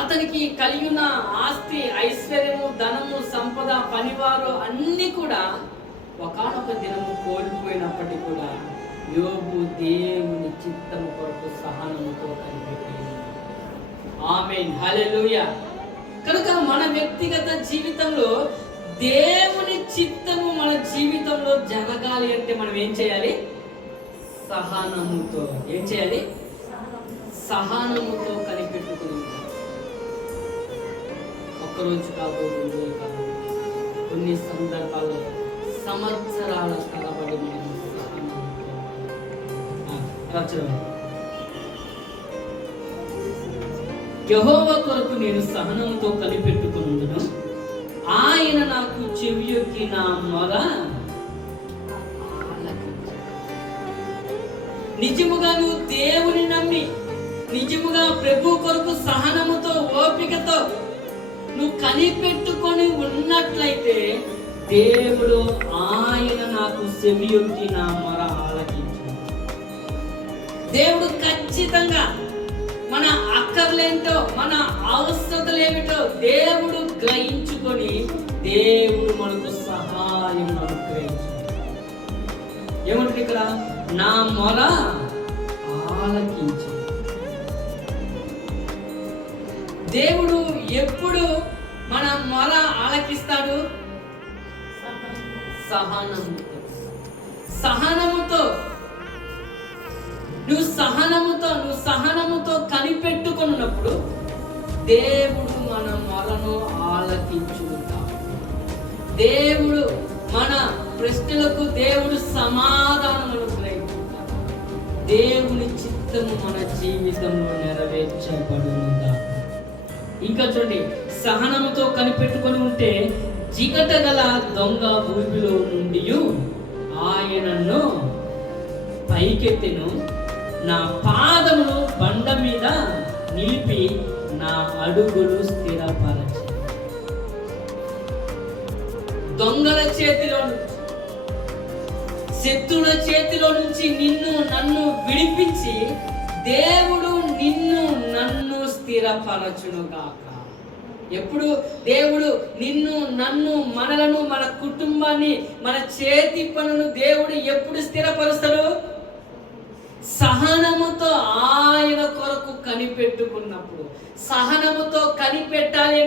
అతనికి కలిగిన ఆస్తి, ఐశ్వర్యము, ధనము, సంపద, పనివారు అన్నీ కూడా ఒకానొక దినము కోల్పోయినప్పటికీ కూడా యోబు దేవుని చిత్తము కొరకు సహనముతో కనిపెట్టి. ఆమేన్, హల్లెలూయా. కనుక మన వ్యక్తిగత జీవితంలో దేవుని చిత్తము మన జీవితంలో జరగాలి అంటే మనం ఏం చేయాలి? సహనముతో. ఏం చేయాలి? సహనముతో కనిపెట్టుకుని. ఒక్కరోజు కాదు, 2 రోజులు కాదు, కొన్ని సందర్భాల్లో సంవత్సరాల తరబడి మనం సహనముతో. యెహోవా కొరకు నేను సహనముతో కనిపెట్టుకున్నందున ఆయన నాకు చెవియొక్కి నా మొర ఆలకించాడు. నిజముగా నువ్వు దేవుని నమ్మి, నిజముగా ప్రభు కొరకు సహనముతో, ఓపికతో నువ్వు కనిపెట్టుకొని ఉన్నట్లయితే దేవుడు ఆయన నాకు చెవియొక్కి నా మొర ఆలకించాడు. దేవుడు ఖచ్చితంగా మన అక్కర్లేంటో, మన అవసరతలు ఏమిటో దేవుడు గ్రహించుకొని దేవుడు మనకు సహాయం అనుగ్రహించాడు. ఏమంటుంది ఇక్కడ? నా మొర ఆలకించు. దేవుడు ఎప్పుడు మన మొర ఆలకిస్తాడు? సహనముతో. సహనముతో నువ్వు సహనముతో కనిపెట్టుకున్నప్పుడు దేవుడు మన మొరను ఆలకించుకుంటాడు. దేవుడు మన ప్రశ్నలకు దేవుడు సమాధానములు గ్రహించుకుంటాడు. దేవుని చిత్తము మన జీవితంలో నెరవేర్చబడునుగా. ఇంకా చూడండి, సహనముతో కనిపెట్టుకొని ఉంటే జిగట గల దొంగ భూమిలో నుండి ఆయనను పైకెత్తెను, నా పాదములు బండ మీద నిలిపి నా అడుగులు స్థిరపరచు. దొంగల చేతిలో, శత్రుల చేతిలో నుంచి నన్ను విడిపించి దేవుడు నన్ను స్థిరపరచును గాక. ఎప్పుడు దేవుడు నన్ను, మనలను, మన కుటుంబాన్ని, మన చేతి పనులను దేవుడు ఎప్పుడు స్థిరపరుస్తాడు? సహనముతో ఆయన కొరకు కనిపెట్టుకున్నప్పుడు. సహనముతో కనిపెట్టాలి.